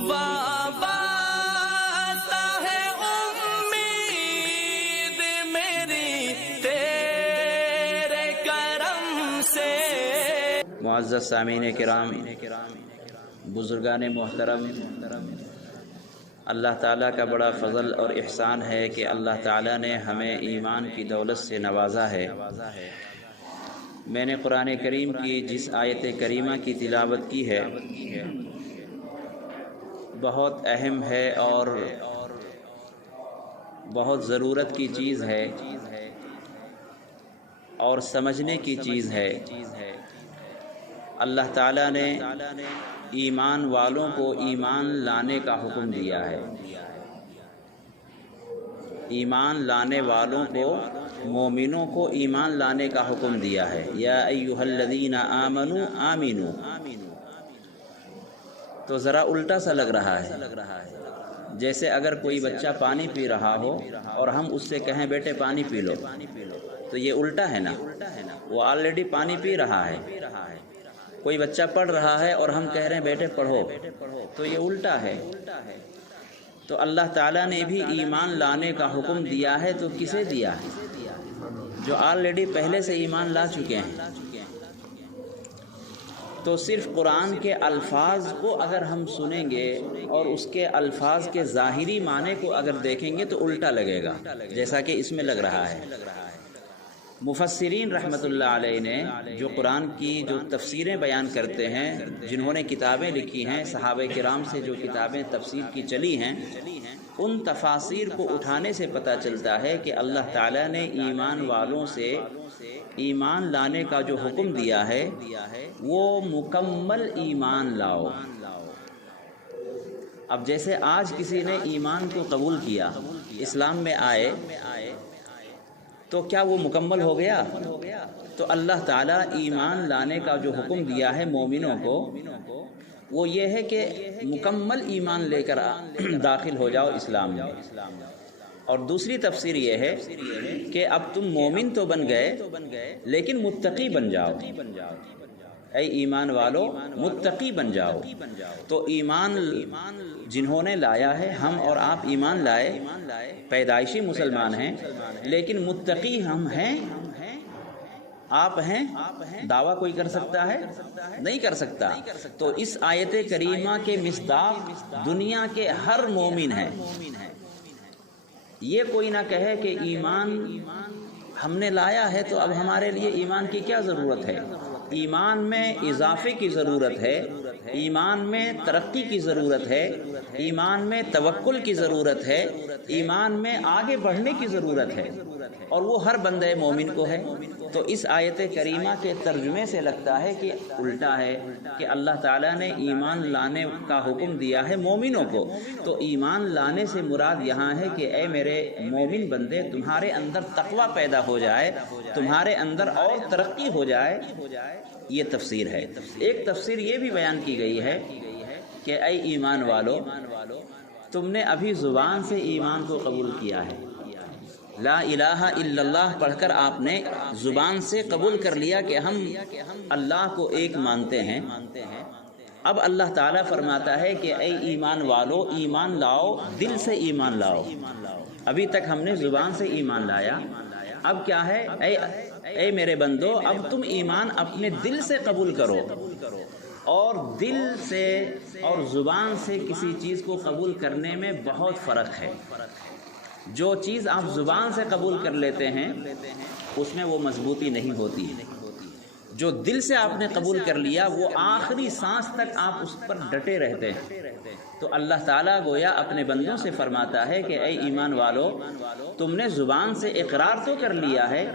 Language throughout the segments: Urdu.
وابستہ ہے امید میری تیرے کرم سے۔ معزز سامعین کرام، بزرگان محترم، اللہ تعالیٰ کا بڑا فضل اور احسان ہے کہ اللہ تعالیٰ نے ہمیں ایمان کی دولت سے نوازا ہے۔ میں نے قرآن کریم کی جس آیت کریمہ کی تلاوت کی ہے بہت اہم ہے اور بہت ضرورت کی چیز ہے اور سمجھنے کی چیز ہے۔ اللہ تعالیٰ نے ایمان والوں کو ایمان لانے کا حکم دیا ہے۔ ایمان لانے والوں کو، مومنوں کو ایمان لانے کا حکم دیا ہے۔ یا ایھا الذین آمنوا آمنوا، تو ذرا الٹا سا لگ رہا ہے، جیسے اگر کوئی بچہ پانی پی رہا ہو اور ہم اس سے کہیں بیٹے پانی پی لو، تو یہ الٹا ہے نا، وہ آلریڈی پانی پی رہا ہے۔ کوئی بچہ پڑھ رہا ہے اور ہم کہہ رہے ہیں بیٹے پڑھو، تو یہ الٹا ہے۔ تو اللہ تعالیٰ نے بھی ایمان لانے کا حکم دیا ہے، تو کسے دیا ہے؟ جو آلریڈی پہلے سے ایمان لا چکے ہیں۔ تو صرف قرآن کے الفاظ کو اگر ہم سنیں گے اور اس کے الفاظ کے ظاہری معنی کو اگر دیکھیں گے تو الٹا لگے گا، جیسا کہ اس میں لگ رہا ہے۔ مفسرین رحمۃ اللہ علیہ نے جو قرآن کی جو تفسیریں بیان کرتے ہیں، جنہوں نے کتابیں لکھی ہیں، صحابہ کرام سے جو کتابیں تفسیر کی چلی ہیں، ان تفاسیر کو اٹھانے سے پتہ چلتا ہے کہ اللہ تعالیٰ نے ایمان والوں سے ایمان لانے کا جو حکم دیا ہے وہ مکمل ایمان لاؤ۔ اب جیسے آج کسی نے ایمان کو قبول کیا، اسلام میں آئے، تو کیا وہ مکمل ہو گیا؟ تو اللہ تعالیٰ ایمان لانے کا جو حکم دیا ہے مومنوں کو، وہ یہ ہے کہ مکمل ایمان لے کر داخل ہو جاؤ اسلام میں۔ اور دوسری تفسیر یہ ہے کہ اب تم مومن تو بن گئے لیکن متقی بن جاؤ، اے ایمان والو متقی بن جاؤ۔ تو ایمان جنہوں نے لایا ہے، ہم اور آپ ایمان لائے، پیدائشی مسلمان ہیں، لیکن متقی ہم ہیں، آپ ہیں؟ دعویٰ کوئی کر سکتا ہے؟ نہیں کر سکتا۔ تو اس آیت کریمہ کے مصداق دنیا کے ہر مومن ہیں۔ یہ کوئی نہ کہے کہ ایمان ہم نے لایا ہے تو اب ہمارے لیے ایمان کی کیا ضرورت ہے۔ ایمان میں اضافے کی ضرورت ہے، ایمان میں ترقی کی ضرورت ہے، ایمان میں توکل کی ضرورت ہے، ایمان میں آگے بڑھنے کی ضرورت ہے، اور وہ ہر بندے مومن کو ہے۔ تو اس آیت کریمہ کے ترجمے سے لگتا ہے کہ الٹا ہے، کہ اللہ تعالیٰ نے ایمان لانے کا حکم دیا ہے مومنوں کو۔ تو ایمان لانے سے مراد یہاں ہے کہ اے میرے مومن بندے، تمہارے اندر تقوی پیدا ہو جائے، تمہارے اندر اور ترقی ہو جائے۔ یہ تفسیر ہے۔ ایک تفسیر یہ بھی بیان کی گئی ہے کہ اے ایمان والو، تم نے ابھی زبان سے ایمان کو قبول کیا ہے، لا الہ الا اللہ پڑھ کر آپ نے زبان سے قبول کر لیا کہ ہم اللہ کو ایک مانتے ہیں۔ اب اللہ تعالیٰ فرماتا ہے کہ اے ایمان والو، ایمان لاؤ، دل سے ایمان لاؤ۔ ابھی تک ہم نے زبان سے ایمان لایا، اب کیا ہے؟ اے میرے بندو، اب تم ایمان اپنے دل سے قبول کرو۔ اور دل سے اور زبان سے کسی چیز کو قبول کرنے میں بہت فرق ہے۔ جو چیز آپ زبان سے قبول کر لیتے ہیں اس میں وہ مضبوطی نہیں ہوتی، جو دل سے آپ نے قبول کر لیا وہ آخری سانس تک آپ اس پر ڈٹے رہتے ہیں۔ تو اللہ تعالیٰ گویا اپنے بندوں سے فرماتا ہے کہ اے ایمان والو، تم نے زبان سے اقرار تو کر لیا ہے،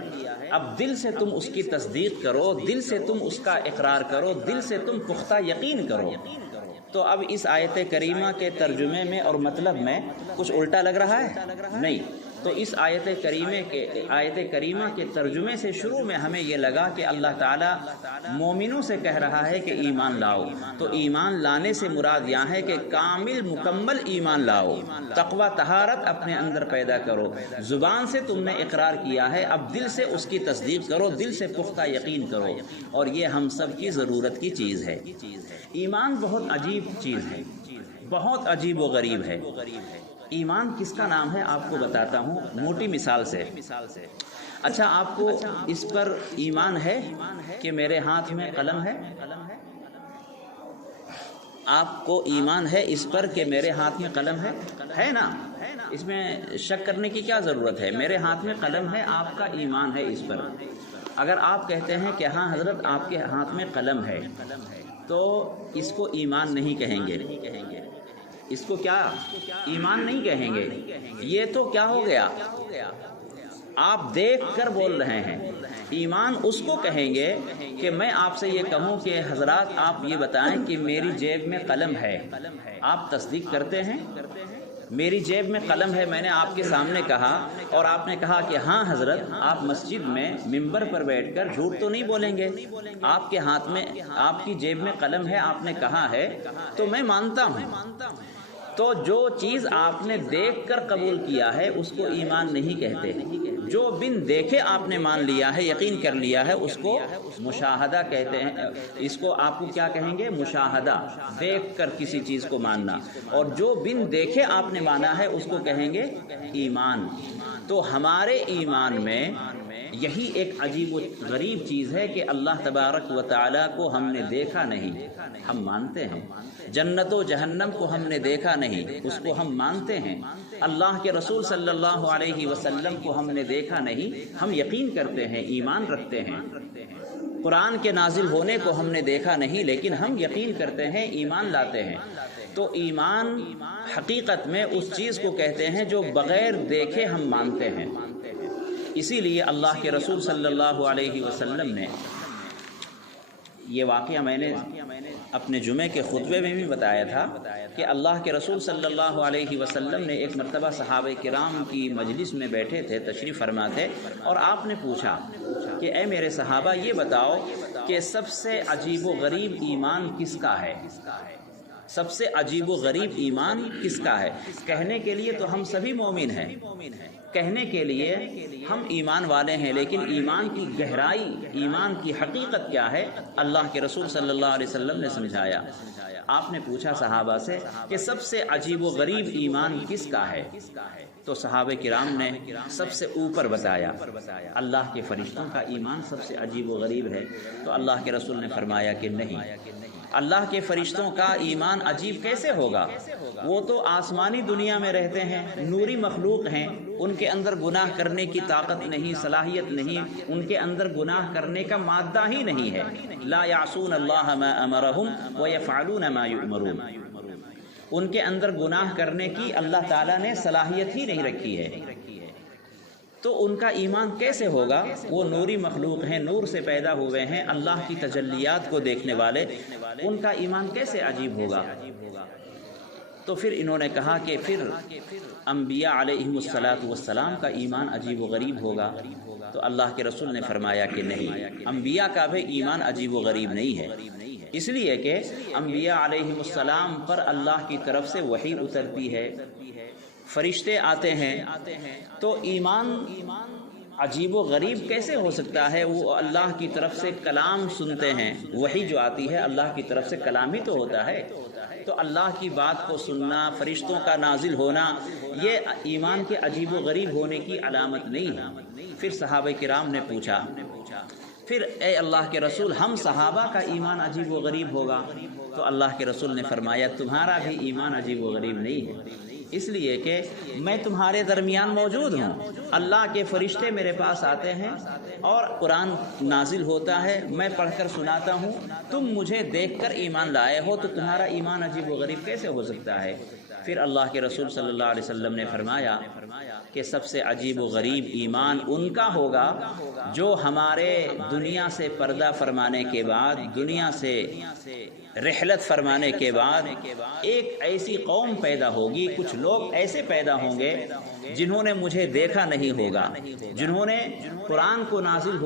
اب دل سے تم اس کی تصدیق کرو، دل سے تم اس کا اقرار کرو، دل سے تم پختہ یقین کرو۔ تو اب اس آیت کریمہ کے ترجمے میں اور مطلب میں کچھ الٹا لگ رہا ہے؟ نہیں۔ تو اس آیت کریمہ کے ترجمے سے شروع میں ہمیں یہ لگا کہ اللہ تعالیٰ مومنوں سے کہہ رہا ہے کہ ایمان لاؤ۔ تو ایمان لانے سے مراد یہاں ہے کہ کامل مکمل ایمان لاؤ، تقوی طہارت اپنے اندر پیدا کرو۔ زبان سے تم نے اقرار کیا ہے، اب دل سے اس کی تصدیق کرو، دل سے پختہ یقین کرو، اور یہ ہم سب کی ضرورت کی چیز ہے۔ ایمان بہت عجیب چیز ہے۔ بہت عجیب و غریب ہے۔ ایمان کس کا نام ہے آپ کو بتاتا ہوں موٹی مثال سے۔ اچھا، آپ کو اس پر ایمان ہے کہ میرے ہاتھ میں قلم ہے؟ آپ کو ایمان ہے اس پر کہ میرے ہاتھ میں قلم ہے نا؟ اس میں شک کرنے کی کیا ضرورت ہے؟ میرے ہاتھ میں قلم ہے، آپ کا ایمان ہے اس پر۔ اگر آپ کہتے ہیں کہ ہاں حضرت آپ کے ہاتھ میں قلم ہے، تو اس کو ایمان نہیں کہیں گے، اس کو کیا ایمان نہیں کہیں گے۔ یہ تو کیا ہو گیا، آپ دیکھ کر بول رہے ہیں۔ ایمان اس کو کہیں گے کہ میں آپ سے یہ کہوں کہ حضرات آپ یہ بتائیں کہ میری جیب میں قلم ہے، آپ تصدیق کرتے ہیں؟ میری جیب میں قلم ہے، میں نے آپ کے سامنے کہا اور آپ نے کہا کہ ہاں حضرت آپ مسجد میں ممبر پر بیٹھ کر جھوٹ تو نہیں بولیں گے، آپ کے ہاتھ میں آپ کی جیب میں قلم ہے، آپ نے کہا ہے تو میں مانتا ہوں۔ تو جو چیز آپ نے دیکھ کر قبول کیا ہے اس کو ایمان نہیں کہتے، جو بن دیکھے آپ نے مان لیا ہے، یقین کر لیا ہے، اس کو مشاہدہ کہتے ہیں۔ اس کو آپ کو کیا کہیں گے؟ مشاہدہ، دیکھ کر کسی چیز کو ماننا۔ اور جو بن دیکھے آپ نے مانا ہے اس کو کہیں گے ایمان۔ تو ہمارے ایمان میں یہی ایک عجیب و غریب چیز ہے کہ اللہ تبارک و تعالیٰ کو ہم نے دیکھا نہیں، ہم مانتے ہیں۔ جنت و جہنم کو ہم نے دیکھا نہیں، اس کو ہم مانتے ہیں۔ اللہ کے رسول صلی اللہ علیہ وسلم کو ہم نے دیکھا نہیں، ہم یقین کرتے ہیں، ایمان رکھتے ہیں۔ قرآن کے نازل ہونے کو ہم نے دیکھا نہیں، لیکن ہم یقین کرتے ہیں، ایمان لاتے ہیں۔ تو ایمان حقیقت میں اس چیز کو کہتے ہیں جو بغیر دیکھے ہم مانتے ہیں۔ اسی لیے اللہ کے رسول صلی اللہ علیہ وسلم نے یہ واقعہ میں نے اپنے جمعے کے خطبے میں بھی بتایا تھا کہ اللہ کے رسول صلی اللہ علیہ وسلم نے ایک مرتبہ صحابہ کرام کی مجلس میں بیٹھے تھے، تشریف فرما تھے، اور آپ نے پوچھا کہ اے میرے صحابہ یہ بتاؤ کہ سب سے عجیب و غریب ایمان کس کا ہے؟ سب سے عجیب و غریب ایمان کس کا ہے؟ کہنے کے لیے تو ہم سبھی مومن ہیں، کہنے کے لیے ہم ایمان والے ہیں، لیکن ایمان کی گہرائی، ایمان کی حقیقت کیا ہے، اللہ کے رسول صلی اللہ علیہ وسلم نے سمجھایا۔ آپ نے پوچھا صحابہ سے کہ سب سے عجیب و غریب ایمان کس کا ہے؟ تو صحابہ کرام نے سب سے اوپر بتایا، اللہ کے فرشتوں کا ایمان سب سے عجیب و غریب ہے۔ تو اللہ کے رسول نے فرمایا کہ نہیں، اللہ کے فرشتوں کا ایمان عجیب کیسے ہوگا؟ وہ تو آسمانی دنیا میں رہتے ہیں، نوری مخلوق ہیں، ان کے اندر گناہ کرنے کی طاقت نہیں، صلاحیت نہیں، ان کے اندر گناہ کرنے کا مادہ ہی نہیں ہے۔ لا یعصون اللہ ما امرهم ویفعلون ما یؤمرون۔ ان کے اندر گناہ کرنے کی اللہ تعالیٰ نے صلاحیت ہی نہیں رکھی ہے، تو ان کا ایمان کیسے ہوگا؟ وہ نوری مخلوق ہیں، نور سے پیدا ہوئے ہیں، اللہ کی تجلیات کو دیکھنے والے، ان کا ایمان کیسے عجیب ہوگا؟ تو پھر انہوں نے کہا کہ پھر انبیاء علیہم السلام کا ایمان عجیب و غریب ہوگا۔ تو اللہ کے رسول نے فرمایا کہ نہیں، انبیاء کا بھی ایمان عجیب و غریب نہیں ہے، اس لیے کہ انبیاء علیہم السلام پر اللہ کی طرف سے وحی اترتی ہے، فرشتے آتے ہیں، تو ایمان عجیب و غریب کیسے ہو سکتا ہے؟ وہ اللہ کی طرف سے کلام سنتے ہیں، وحی جو آتی ہے اللہ کی طرف سے کلام ہی تو ہوتا ہے۔ تو اللہ کی بات کو سننا، فرشتوں کا نازل ہونا، یہ ایمان کے عجیب و غریب ہونے کی علامت نہیں ہے۔ پھر صحابہ کرام نے پوچھا، پھر اے اللہ کے رسول ہم صحابہ کا ایمان عجیب و غریب ہوگا؟ تو اللہ کے رسول نے فرمایا تمہارا بھی ایمان عجیب و غریب نہیں ہے، اس لیے کہ میں تمہارے درمیان موجود ہوں، اللہ کے فرشتے میرے پاس آتے ہیں اور قرآن نازل ہوتا ہے، میں پڑھ کر سناتا ہوں، تم مجھے دیکھ کر ایمان لائے ہو، تو تمہارا ایمان عجیب و غریب کیسے ہو سکتا ہے؟ پھر اللہ کے رسول صلی اللہ علیہ وسلم نے فرمایا کہ سب سے عجیب و غریب ایمان ان کا ہوگا جو ہمارے دنیا سے پردہ فرمانے کے بعد، دنیا سے رحلت فرمانے کے بعد ایک ایسی قوم پیدا ہوگی، کچھ لوگ ایسے پیدا ہوں گے جنہوں نے مجھے دیکھا نہیں ہوگا، جنہوں نے قرآن کو نازل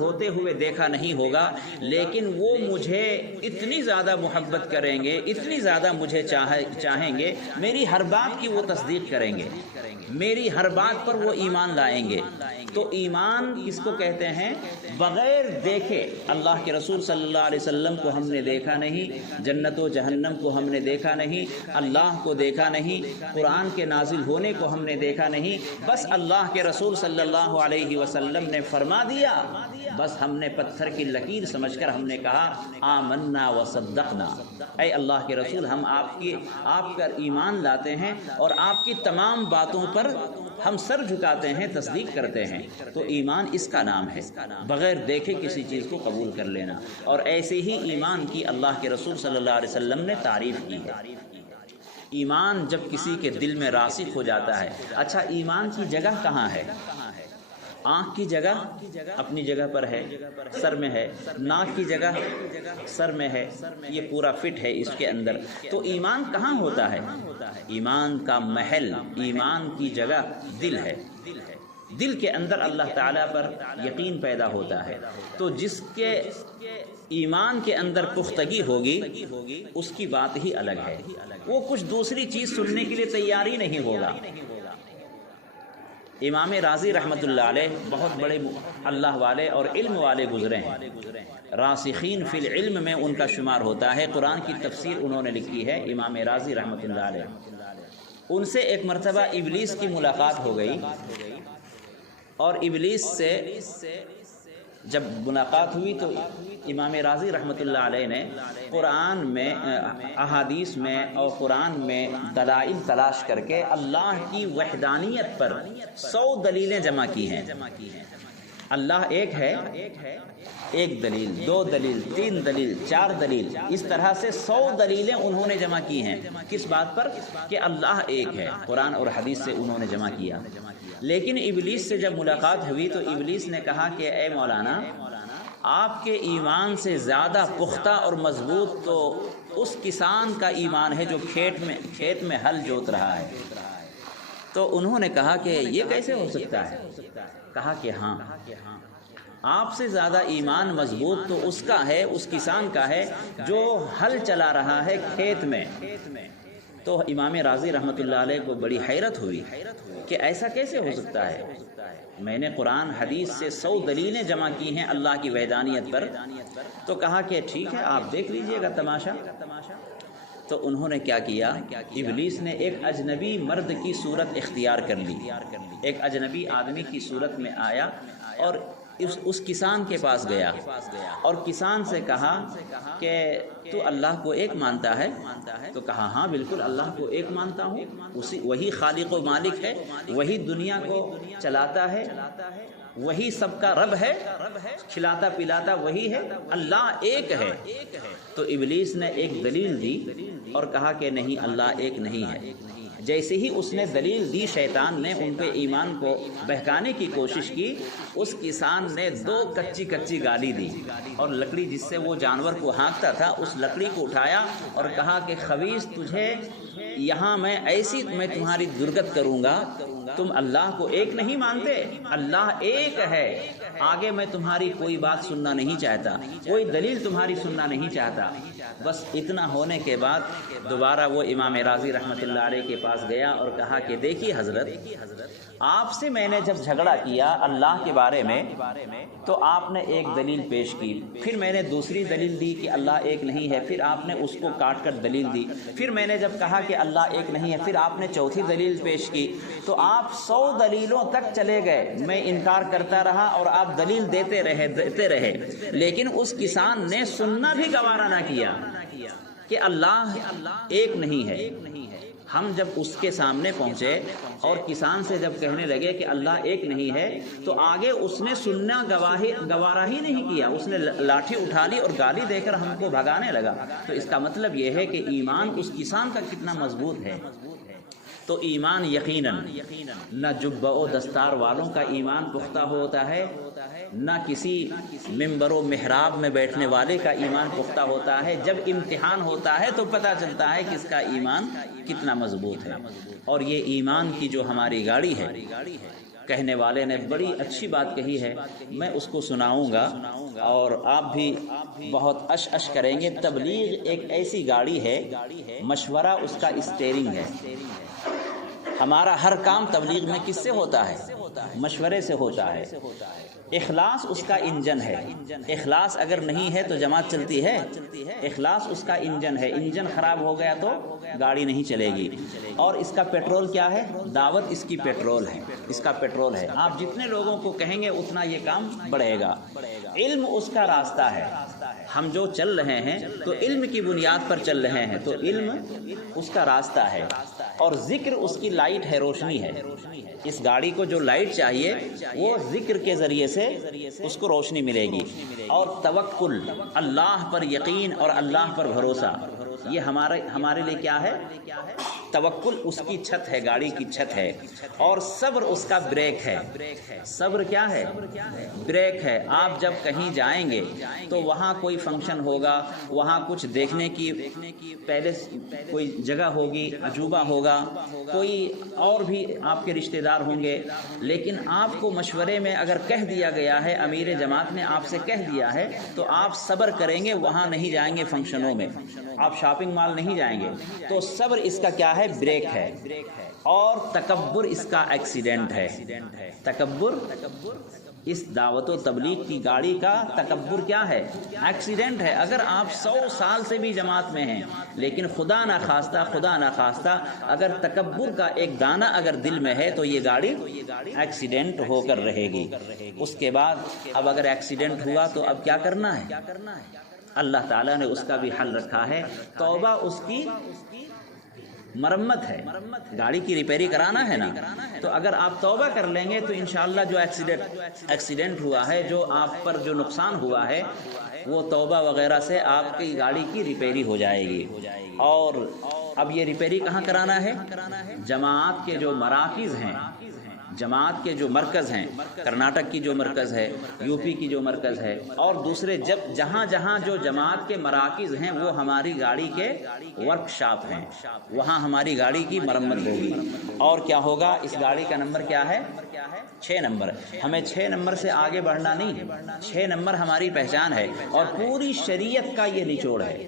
ہوتے ہوئے دیکھا نہیں ہوگا، لیکن وہ مجھے اتنی زیادہ محبت کریں گے، اتنی زیادہ مجھے چاہیں گے، میری ہر بات کی وہ تصدیق کریں گے، میری ہر بات پر وہ ایمان لائیں گے۔ تو ایمان کس کو کہتے ہیں؟ بغیر دیکھے، اللہ کے رسول صلی اللہ علیہ وسلم کو ہم نے دیکھا نہیں، جنت و جہنم کو ہم نے دیکھا نہیں، اللہ کو دیکھا نہیں، قرآن کے نازل ہونے کو ہم نے دیکھا نہیں، بس اللہ کے رسول صلی اللہ علیہ وسلم نے فرما دیا، بس ہم نے پتھر کی لکیر سمجھ کر ہم نے کہا آمنا وصدقنا، اے اللہ کے رسول ہم آپ پر ایمان لاتے ہیں اور آپ کی تمام باتوں پر ہم سر جھکاتے ہیں، تصدیق کرتے ہیں۔ تو ایمان اس کا نام ہے، بغیر دیکھے کسی چیز کو قبول کر لینا، اور ایسے ہی ایمان کی اللہ کے رسول صلی اللہ علیہ وسلم نے تعریف کی ہے۔ ایمان جب کسی کے دل میں راسخ ہو جاتا ہے، اچھا ایمان کی جگہ کہاں ہے؟ آنکھ کی جگہ اپنی جگہ پر ہے، سر میں ہے، ناک کی جگہ سر میں ہے، یہ پورا فٹ ہے اس کے اندر۔ تو ایمان کہاں ہوتا ہے؟ ایمان کا محل، ایمان کی جگہ دل ہے۔ دل کے اندر اللہ تعالیٰ پر یقین پیدا ہوتا ہے۔ تو جس کے ایمان کے اندر پختگی ہوگی اس کی بات ہی الگ ہے، وہ کچھ دوسری چیز سننے کے لیے تیار ہی نہیں ہوگا۔ امام راضی رحمۃ اللہ علیہ بہت بڑے اللہ والے اور علم والے گزرے ہیں، راسخین فی العلم میں ان کا شمار ہوتا ہے۔ قرآن کی تفسیر انہوں نے لکھی ہے امام راضی رحمۃ اللہ علیہ۔ ان سے ایک مرتبہ ابلیس کی ملاقات ہو گئی، اور ابلیس سے جب ملاقات ہوئی تو امام راضی رحمۃ اللہ علیہ نے قرآن میں، احادیث میں اور قرآن میں دلائل تلاش کر کے اللہ کی وحدانیت پر 100 دلیلیں جمع کی ہیں۔ اللہ ایک ہے، ایک دلیل، 2 دلیل، 3 دلیل، 4 دلیل، اس طرح سے 100 دلیلیں انہوں نے جمع کی ہیں۔ کس بات پر؟ کہ اللہ ایک ہے، قرآن اور حدیث سے انہوں نے جمع کیا۔ لیکن ابلیس سے جب ملاقات ہوئی تو ابلیس نے کہا کہ اے مولانا، آپ کے ایمان سے زیادہ پختہ اور مضبوط تو اس کسان کا ایمان ہے جو کھیت میں ہل جوت رہا ہے۔ تو انہوں نے کہا کہ یہ کیسے ہو سکتا ہے؟ کہا کہ ہاں، آپ سے زیادہ ایمان مضبوط تو اس کا ہے، اس کسان کا ہے جو ہل چلا رہا ہے کھیت میں۔ تو امام راضی رحمۃ اللہ علیہ کو بڑی حیرت ہوئی کہ ایسا کیسے ہو سکتا ہے؟ میں نے قرآن حدیث سے 100 دلیلیں جمع کی ہیں اللہ کی وحدانیت پر۔ تو کہا کہ ٹھیک ہے، آپ دیکھ لیجئے گا تماشا۔ تو انہوں نے کیا کیا؟ ابلیس نے ایک اجنبی مرد کی صورت اختیار کر لی، ایک اجنبی آدمی کی صورت میں آیا اور اس کسان کے پاس گیا اور کسان سے کہا کہ تو اللہ کو ایک مانتا ہے؟ تو کہا ہاں بالکل اللہ کو ایک مانتا ہوں، وہی خالق و مالک ہے، وہی دنیا کو چلاتا ہے، وہی سب کا رب ہے، کھلاتا پلاتا وہی ہے، اللہ ایک ہے۔ تو ابلیس نے ایک دلیل دی اور کہا کہ نہیں، اللہ ایک نہیں ہے۔ جیسے ہی اس نے دلیل دی، شیطان نے ان پہ ایمان کو بہکانے کی کوشش کی۔ اس کسان نے 2 کچی گالی دی اور لکڑی جس سے وہ جانور کو ہانکتا تھا اس لکڑی کو اٹھایا اور کہا کہ خبیث، تجھے یہاں میں تمہاری درگت کروں گا، تم اللہ کو ایک نہیں مانتے، اللہ ایک ہے، آگے میں تمہاری کوئی بات سننا نہیں چاہتا، کوئی دلیل تمہاری سننا نہیں چاہتا۔ بس اتنا ہونے کے بعد دوبارہ وہ امام راضی رحمۃ اللہ علیہ کے پاس گیا اور کہا کہ دیکھیے حضرت، آپ سے میں نے جب جھگڑا کیا اللہ کے بارے میں تو آپ نے ایک دلیل پیش کی، پھر میں نے دوسری دلیل دی کہ اللہ ایک نہیں ہے، پھر آپ نے اس کو کاٹ کر دلیل دی، پھر میں نے جب کہا کہ اللہ ایک نہیں ہے پھر آپ نے چوتھی دلیل پیش کی۔ تو آپ 100 دلیلوں تک چلے گئے، میں انکار کرتا رہا اور آپ دلیل دیتے رہے، لیکن اس کسان نے سننا بھی گوارا نہ کیا کہ اللہ ایک نہیں ہے۔ ہم جب اس کے سامنے پہنچے اور کسان سے جب کہنے لگے کہ اللہ ایک نہیں ہے تو آگے اس نے سننا گوارا ہی نہیں کیا، اس نے لاٹھی اٹھا لی اور گالی دے کر ہم کو بھگانے لگا۔ تو اس کا مطلب یہ ہے کہ ایمان اس کسان کا کتنا مضبوط ہے۔ تو ایمان یقیناً نہ جبہ و دستار والوں کا ایمان پختہ ہوتا ہے، نہ کسی ممبر و محراب میں بیٹھنے والے کا ایمان پختہ ہوتا ہے۔ جب امتحان ہوتا ہے تو پتہ چلتا ہے کہ اس کا ایمان کتنا مضبوط ہے۔ اور یہ ایمان کی جو ہماری گاڑی ہے، کہنے والے نے بڑی اچھی بات کہی ہے، میں اس کو سناؤں گا اور آپ بھی بہت اش کریں گے۔ تبلیغ ایک ایسی گاڑی ہے، مشورہ اس کا اسٹیئرنگ ہے۔ ہمارا ہر کام تبلیغ میں کس سے ہوتا ہے؟ مشورے سے ہوتا ہے۔ اخلاص اس کا انجن ہے. اخلاص اگر نہیں ہے تو جماعت چلتی ہے؟ اخلاص اس کا انجن ہے. انجن خراب ہو گیا تو گاڑی نہیں چلے گی. اور اس کا پیٹرول کیا ہے؟ دعوت اس کی پیٹرول ہے. اس کا پیٹرول ہے. آپ جتنے لوگوں کو کہیں گے اتنا یہ کام بڑھے گا. علم اس کا راستہ ہے. ہم جو چل رہے ہیں تو علم کی بنیاد پر چل رہے ہیں، تو علم اس کا راستہ ہے. اور ذکر اس کی لائٹ ہے، روشنی ہے. اس گاڑی کو جو لائٹ چاہیے وہ ذکر کے ذریعے سے اس کو روشنی ملے گی. اور توکل، اللہ پر یقین اور اللہ پر بھروسہ، یہ ہمارے لیے کیا ہے؟ توکل اس کی چھت ہے، گاڑی کی چھت ہے. اور صبر اس کا بریک ہے. صبر کیا ہے؟ بریک ہے. آپ جب کہیں جائیں گے تو وہاں کوئی فنکشن ہوگا، وہاں کچھ دیکھنے کی پہلے کوئی جگہ ہوگی، عجوبہ ہوگا، کوئی اور بھی آپ کے رشتہ دار ہوں گے. لیکن آپ کو مشورے میں اگر کہہ دیا گیا ہے، امیر جماعت نے آپ سے کہہ دیا ہے، تو آپ صبر کریں گے، وہاں نہیں جائیں گے فنکشنوں میں، آپ شاپنگ مال نہیں جائیں گے. تو صبر اس کا کیا ہے؟ بریک ہے. اور تکبر اس کا ایکسیڈنٹ ہے. تکبر اس دعوت و تبلیغ کی گاڑی کا تکبر کیا ہے؟ ایکسیڈنٹ ہے. اگر آپ 100 سال سے بھی جماعت میں ہیں لیکن خدا نخواستہ اگر تکبر کا ایک دانہ اگر دل میں ہے تو یہ گاڑی ایکسیڈنٹ ہو کر رہے گی. اس کے بعد اب اگر ایکسیڈنٹ ہوا تو اب کیا کرنا ہے؟ اللہ تعالیٰ نے اس کا بھی حل رکھا ہے. توبہ اس کی مرمت ہے. گاڑی کی ریپیری کرانا ہے نا، تو اگر آپ توبہ کر لیں گے تو انشاءاللہ جو ایکسیڈنٹ ہوا ہے، جو آپ پر جو نقصان ہوا ہے، وہ توبہ وغیرہ سے آپ کی گاڑی کی ریپیری ہو جائے گی. اور اب یہ ریپیری کہاں کرانا ہے؟ جماعت کے جو مراکز ہیں، جماعت کے جو مرکز ہیں، کرناٹک کی جو مرکز ہے، یو پی کی جو مرکز ہے، اور دوسرے جہاں جو جماعت کے مراکز ہیں وہ ہماری گاڑی کے ورک شاپ ہیں، وہاں ہماری گاڑی کی مرمت ہوگی. اور کیا ہوگا؟ اس گاڑی کا نمبر کیا ہے؟ 6 نمبر. ہمیں 6 نمبر سے آگے بڑھنا نہیں ہے. 6 نمبر ہماری پہچان ہے اور پوری شریعت کا یہ نچوڑ ہے.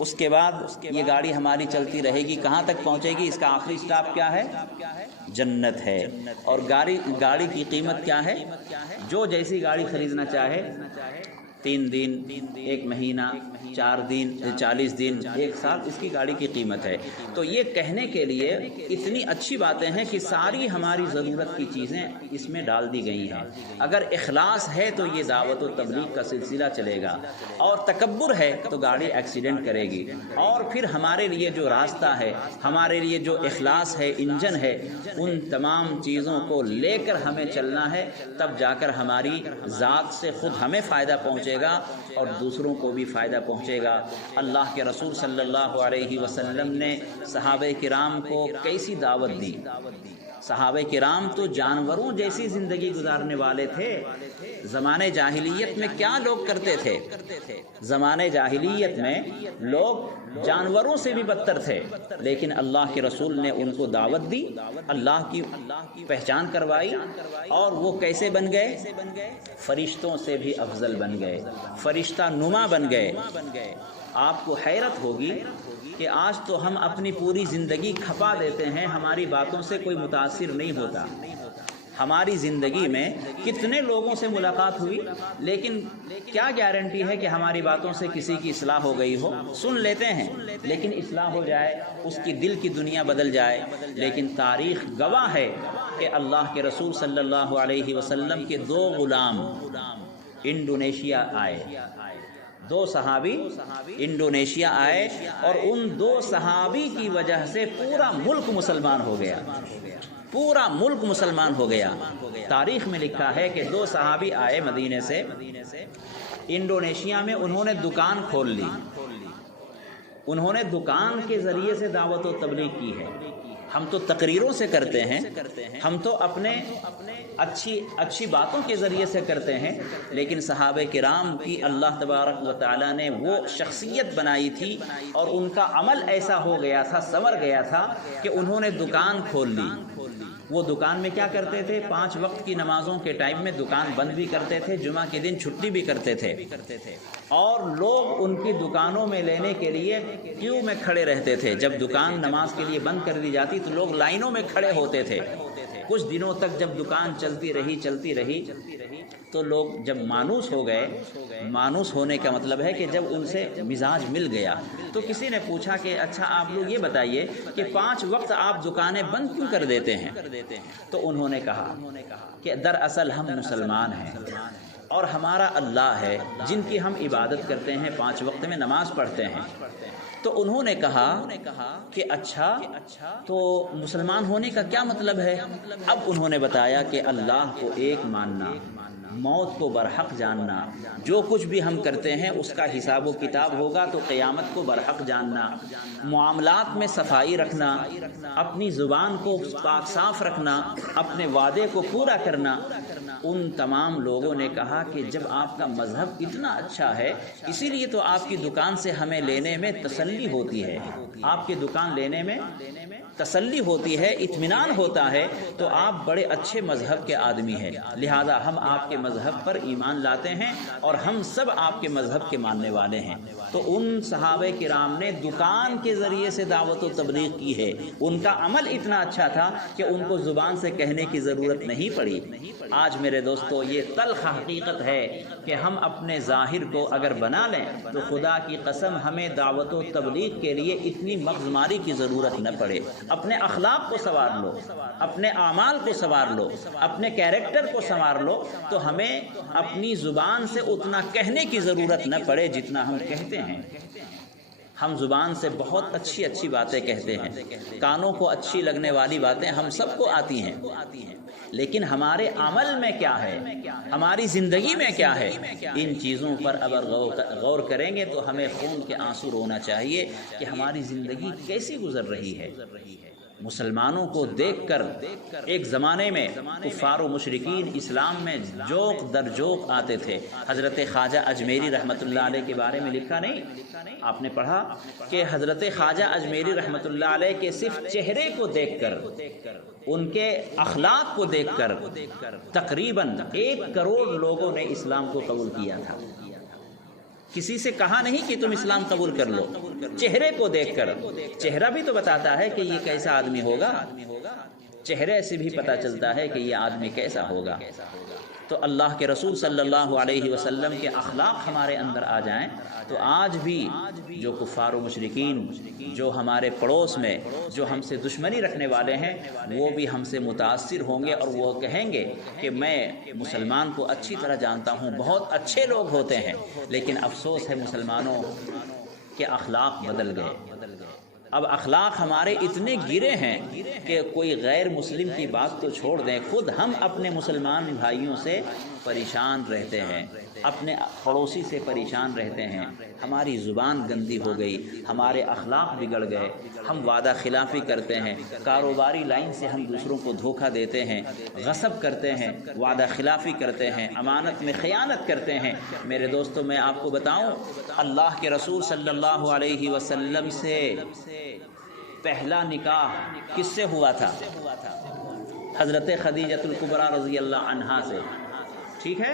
اس کے بعد یہ گاڑی ہماری چلتی رہے گی. کہاں تک پہنچے گی؟ اس کا آخری سٹاپ کیا ہے؟ جنت ہے. اور گاڑی کی قیمت کیا ہے؟ جو جیسی گاڑی خریدنا چاہے، 3 دن، 1 مہینہ، 4 دن، 40 دن، 1 سال، اس کی گاڑی کی قیمت ہے. تو یہ کہنے کے لیے اتنی اچھی باتیں ہیں کہ ساری ہماری ضرورت کی چیزیں اس میں ڈال دی گئی ہیں. اگر اخلاص ہے تو یہ دعوت و تبلیغ کا سلسلہ چلے گا. اور تکبر ہے تو گاڑی ایکسیڈنٹ کرے گی. اور پھر ہمارے لیے جو راستہ ہے، ہمارے لیے جو اخلاص ہے، انجن ہے، ان تمام چیزوں کو لے کر ہمیں چلنا ہے. تب جا کر ہماری ذات سے خود ہمیں فائدہ پہنچے گا اور دوسروں کو بھی فائدہ پہنچے گا. اللہ کے رسول صلی اللہ علیہ وسلم نے صحابہ کرام کو کیسی دعوت دی. صحابہ کرام تو جانوروں جیسی زندگی گزارنے والے تھے. زمانے جاہلیت میں کیا لوگ کرتے تھے؟ زمانے جاہلیت میں لوگ جانوروں سے بھی بدتر تھے، لیکن اللہ کے رسول نے ان کو دعوت دی، اللہ کی پہچان کروائی، اور وہ کیسے بن گئے؟ فرشتوں سے بھی افضل بن گئے، فرشتہ نما بن گئے. آپ کو حیرت ہوگی کہ آج تو ہم اپنی پوری زندگی کھپا دیتے ہیں، ہماری باتوں سے کوئی متاثر نہیں ہوتا. ہماری زندگی میں کتنے لوگوں سے ملاقات ہوئی، لیکن کیا گارنٹی ہے کہ ہماری باتوں سے کسی کی اصلاح ہو گئی ہو؟ سن لیتے ہیں لیکن اصلاح ہو جائے، اس کی دل کی دنیا بدل جائے. لیکن تاریخ گواہ ہے کہ اللہ کے رسول صلی اللہ علیہ وسلم کے 2 غلام انڈونیشیا آئے. 2 صحابی انڈونیشیا آئے اور ان 2 صحابی کی وجہ سے پورا ملک مسلمان ہو گیا. پورا ملک مسلمان ہو گیا. تاریخ میں لکھا ہے کہ 2 صحابی آئے مدینے سے انڈونیشیا میں. انہوں نے دکان کھول لی. انہوں نے دکان کے ذریعے سے دعوت و تبلیغ کی ہے. ہم تو تقریروں سے کرتے ہیں، ہم تو اپنے اچھی باتوں کے ذریعے سے کرتے ہیں، لیکن صحابہ کرام کی اللہ تبارک و تعالی نے وہ شخصیت بنائی تھی اور ان کا عمل ایسا ہو گیا تھا، سنور گیا تھا کہ انہوں نے دکان کھول لی. وہ دکان میں کیا کرتے تھے؟ 5 وقت کی نمازوں کے ٹائم میں دکان بند بھی کرتے تھے، جمعہ کے دن چھٹی بھی کرتے تھے، اور لوگ ان کی دکانوں میں لینے کے لیے کیو میں کھڑے رہتے تھے. جب دکان نماز کے لیے بند کر دی جاتی تو لوگ لائنوں میں کھڑے ہوتے تھے. کچھ دنوں تک جب دکان چلتی رہی تو لوگ جب مانوس ہو گئے، مانوس ہونے کا مطلب ہے کہ جب ان سے مزاج مل گیا، تو کسی نے پوچھا کہ اچھا آپ لوگ یہ بتائیے کہ 5 وقت آپ دکانیں بند کیوں کر دیتے ہیں؟ تو انہوں نے کہا کہ دراصل ہم مسلمان ہیں اور ہمارا اللہ ہے جن کی ہم عبادت کرتے ہیں، 5 وقت میں نماز پڑھتے ہیں۔ تو انہوں نے کہا کہ اچھا تو مسلمان ہونے کا کیا مطلب ہے؟ اب انہوں نے بتایا کہ اللہ کو ایک ماننا، موت کو برحق جاننا، جو کچھ بھی ہم کرتے ہیں اس کا حساب و کتاب ہوگا تو قیامت کو برحق جاننا، معاملات میں صفائی رکھنا، اپنی زبان کو پاک صاف رکھنا، اپنے وعدے کو پورا کرنا۔ ان تمام لوگوں نے کہا کہ جب آپ کا مذہب اتنا اچھا ہے، اسی لیے تو آپ کی دکان سے ہمیں لینے میں تسلی ہوتی ہے، آپ کی دکان لینے میں تسلی ہوتی ہے، اطمینان ہوتا ہے، تو آپ بڑے اچھے مذہب کے آدمی ہیں، لہذا ہم آپ کے مذہب پر ایمان لاتے ہیں اور ہم سب آپ کے مذہب کے ماننے والے ہیں۔ تو ان صحابہ کرام نے دکان کے ذریعے سے دعوت و تبلیغ کی ہے، ان کا عمل اتنا اچھا تھا کہ ان کو زبان سے کہنے کی ضرورت نہیں پڑی۔ آج میرے دوستو یہ تلخ حقیقت ہے کہ ہم اپنے ظاہر کو اگر بنا لیں تو خدا کی قسم ہمیں دعوت و تبلیغ کے لیے اتنی مغزماری کی ضرورت نہ پڑے۔ اپنے اخلاق کو سنوار لو، اپنے اعمال کو سنوار لو، اپنے کیریکٹر کو سنوار لو، تو ہمیں اپنی زبان سے اتنا کہنے کی ضرورت نہ پڑے جتنا ہم کہتے ہیں۔ ہم زبان سے بہت اچھی اچھی باتیں کہتے ہیں، کانوں کو اچھی لگنے والی باتیں ہم سب کو آتی ہیں، لیکن ہمارے عمل میں کیا ہے، ہماری زندگی میں کیا ہے، ان چیزوں پر اگر غور کریں گے تو ہمیں خون کے آنسو رونا چاہیے کہ ہماری زندگی کیسی گزر رہی ہے۔ مسلمانوں کو دیکھ کر ایک زمانے میں کفار و مشرکین اسلام میں جوق در جوق آتے تھے۔ حضرت خواجہ اجمیری رحمۃ اللہ علیہ کے بارے میں لکھا نہیں، آپ نے پڑھا کہ حضرت خواجہ اجمیری رحمۃ اللہ علیہ کے صرف چہرے کو دیکھ کر، ان کے اخلاق کو دیکھ کر تقریباً 1 کروڑ لوگوں نے اسلام کو قبول کیا تھا۔ کسی سے کہا نہیں کہ تم اسلام قبول کر لو، چہرے کو دیکھ کر۔ چہرہ بھی تو بتاتا ہے کہ یہ کیسا آدمی ہوگا، چہرے سے بھی پتہ چلتا ہے کہ یہ آدمی کیسا ہوگا۔ تو اللہ کے رسول صلی اللہ علیہ وسلم کے اخلاق ہمارے اندر آ جائیں تو آج بھی جو کفار و مشرکین جو ہمارے پڑوس میں جو ہم سے دشمنی رکھنے والے ہیں، وہ بھی ہم سے متاثر ہوں گے اور وہ کہیں گے کہ میں مسلمان کو اچھی طرح جانتا ہوں، بہت اچھے لوگ ہوتے ہیں، لیکن افسوس ہے مسلمانوں کے اخلاق بدل گئے۔ اب اخلاق ہمارے اتنے گرے ہیں کہ کوئی غیر مسلم کی بات تو چھوڑ دیں، خود ہم اپنے مسلمان بھائیوں سے پریشان رہتے ہیں، اپنے پڑوسی سے پریشان رہتے ہیں۔ ہماری زبان گندی ہو گئی، ہمارے اخلاق بگڑ گئے، ہم وعدہ خلافی کرتے ہیں، کاروباری لائن سے ہم دوسروں کو دھوکہ دیتے ہیں، غصب کرتے ہیں، وعدہ خلافی کرتے ہیں، امانت میں خیانت کرتے ہیں۔ میرے دوستو میں آپ کو بتاؤں، اللہ کے رسول صلی اللہ علیہ وسلم سے پہلا نکاح کس سے ہوا تھا؟ حضرت خدیجۃ الکبریٰ رضی اللہ عنہا سے، ٹھیک ہے؟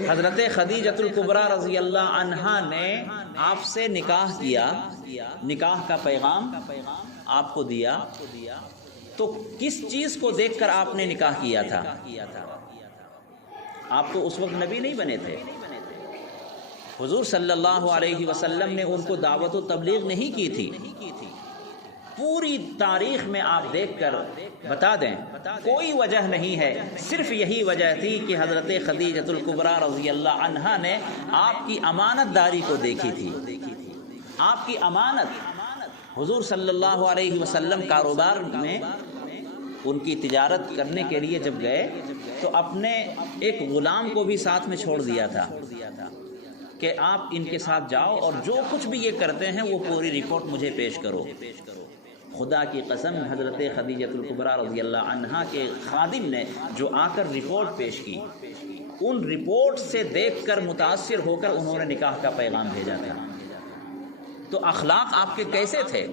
حضرت خدیجۃ الکبریٰ رضی اللہ عنہا نے آپ سے نکاح کیا، نکاح کا پیغام آپ کو دیا، تو کس چیز کو دیکھ کر آپ نے نکاح کیا تھا؟ آپ تو اس وقت نبی نہیں بنے تھے، حضور صلی اللہ علیہ وسلم نے ان کو دعوت و تبلیغ نہیں کی تھی۔ پوری تاریخ میں آپ دیکھ کر بتا دیں، کوئی وجہ نہیں ہے، صرف یہی وجہ تھی کہ حضرت خدیجۃ الکبریٰ رضی اللہ عنہا نے آپ کی امانت داری کو دیکھی تھی۔ آپ کی امانت، حضور صلی اللہ علیہ وسلم کاروبار میں ان کی تجارت کرنے کے لیے جب گئے تو اپنے ایک غلام کو بھی ساتھ میں چھوڑ دیا تھا کہ آپ ان کے ساتھ جاؤ اور جو کچھ بھی یہ کرتے ہیں وہ پوری رپورٹ مجھے پیش کرو۔ خدا کی قسم حضرت خدیجۃ الکبریٰ رضی اللہ عنہا کے خادم نے جو آ کر رپورٹ پیش کی، ان رپورٹ سے دیکھ کر متاثر ہو کر انہوں نے نکاح کا پیغام بھیجا تھا۔ تو اخلاق آپ کے کیسے تھے؟